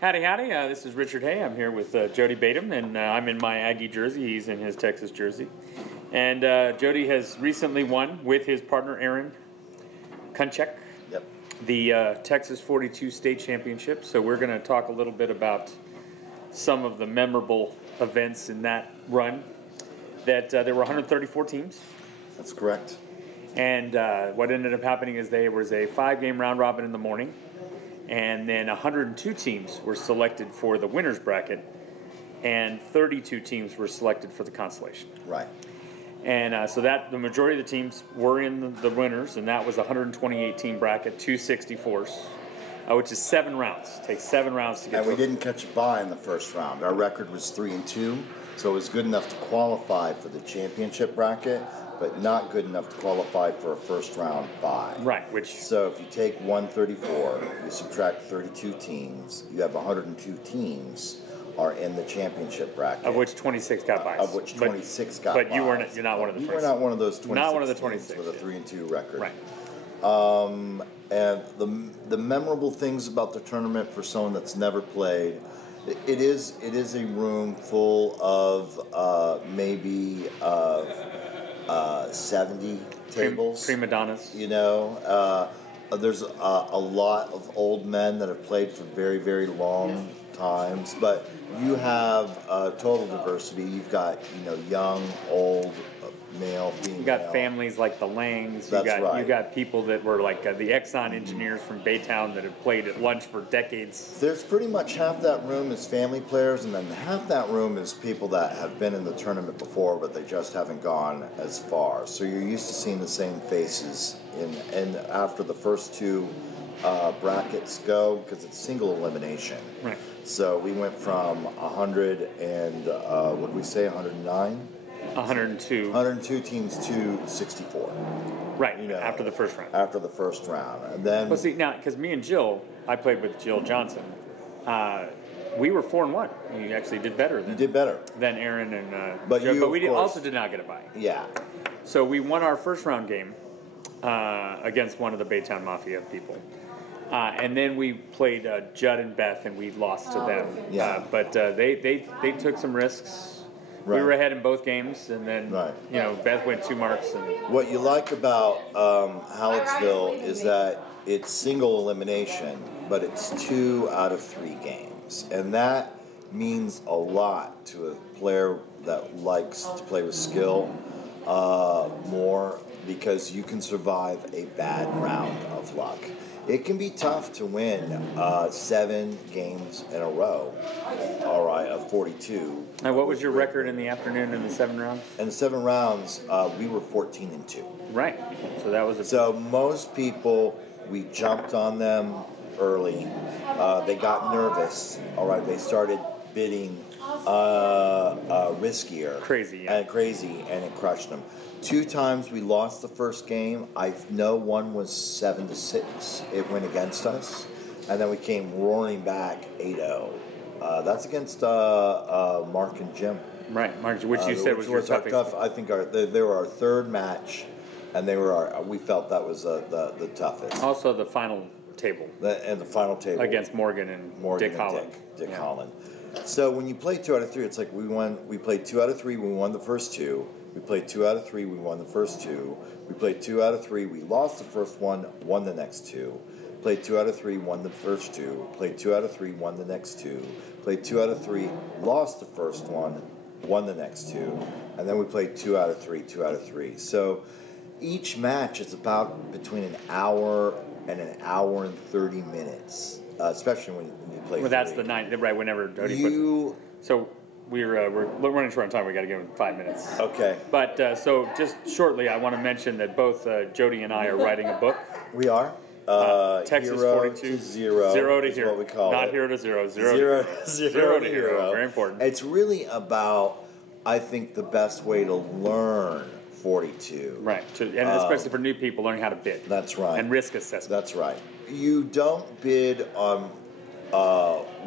Howdy, howdy. This is Richard Hay. I'm here with Jody Badum, and I'm in my Aggie jersey. He's in his Texas jersey. And Jody has recently won with his partner Aaron Kunchek, the Texas42 State Championship. So we're going to talk a little bit about some of the memorable events in that run. That there were 134 teams. That's correct. And what ended up happening is there was a 5-game round robin in the morning, and then 102 teams were selected for the winner's bracket, and 32 teams were selected for the consolation. Right. And so that the majority of the teams were in the winners, and that was a 128-team bracket, 264s, which is 7 rounds. It takes 7 rounds to get. And we didn't catch a bye in the first round. Our record was 3-2, so it was good enough to qualify for the championship bracket, but not good enough to qualify for a first round bye. Right. Which. So if you take 134, you subtract 32 teams, you have 102 teams are in the championship bracket. Of which 26 got byes. Of which 26 got byes. But you're not one of the 26. You were not one of those 26. Not one of the 26 with a 3-2 record. Right. And the memorable things about the tournament for someone that's never played, it is a room full of maybe 70 tables. Prima donnas. You know, there's a lot of old men that have played for very, very long times, but you have total diversity. You've got, young, old, male, female. You got families like the Langs. That's right. You got people that were like the Exxon engineers from Baytown that have played at lunch for decades. There's pretty much half that room is family players, and then half that room is people that have been in the tournament before, but they just haven't gone as far. So you're used to seeing the same faces and after the first 2 brackets go, because it's single elimination. Right. So we went from 100 and what did we say, 109? 102. 102 teams to 64. Right, after the first round. After the first round. And then... Well, see, now, because me and Jill, I played with Jill Johnson, we were 4-1. We actually did better than... You did better. Than Aaron and but Joe. You, but we course, also did not get a bye. Yeah. So we won our first round game against one of the Baytown Mafia people. And then we played Judd and Beth, and we lost to them. Yeah. But they took some risks. Right. We were ahead in both games, and then Beth went 2 marks. And what you like about Hallettsville is that it's single elimination, but it's 2 out of 3 games, and that means a lot to a player that likes to play with skill more, because you can survive a bad round of luck. It can be tough to win 7 games in a row, all right, of 42. And what was your record in the afternoon in the 7 rounds? In the 7 rounds, we were 14-2. Right. So that was So most people, we jumped on them early. They got nervous. All right, they started bidding riskier. Crazy, yeah. And it crushed them. 2 times we lost the first game. I know one was 7-6. It went against us, and then we came roaring back 8-0. That's against Mark and Jim. Right, Mark, which you said was your toughest. I think they were our 3rd match, and we felt that was the toughest. Also the final table. And the final table against Morgan and Dick Holland. Dick Holland. So when you play 2 out of 3, it's like we played 2 out of 3, we won the first 2. We played 2 out of 3, we won the first 2. We played 2 out of 3, we lost the first one, won the next 2. Played 2 out of 3, won the first 2. Played 2 out of 3, won the next 2. Played 2 out of 3, lost the first one, won the next 2. And then we played 2 out of 3, 2 out of 3. So each match is about between an hour and an hour and 30 minutes, especially when you play. Well, that's the night, right? Whenever Jody puts it. So we're running short on time. We got to give him 5 minutes. Okay. But so just shortly, I want to mention that both Jody and I are writing a book. We are. Texas Hero 42 to Zero. Zero to is Hero. What we call Not it. Hero to Zero. Zero to Hero. Very important. It's really about, I think, the best way to learn 42. Right. And especially for new people, learning how to bid. That's right. And risk assessment. That's right. You don't bid on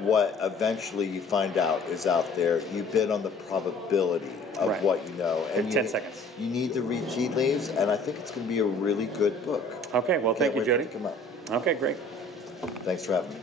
what eventually you find out is out there. You bid on the probability of what you know. And in 10 seconds. You need to read tea leaves, and I think it's going to be a really good book. Okay, well, thank you, Jody. Come out. Okay, great. Thanks for having me.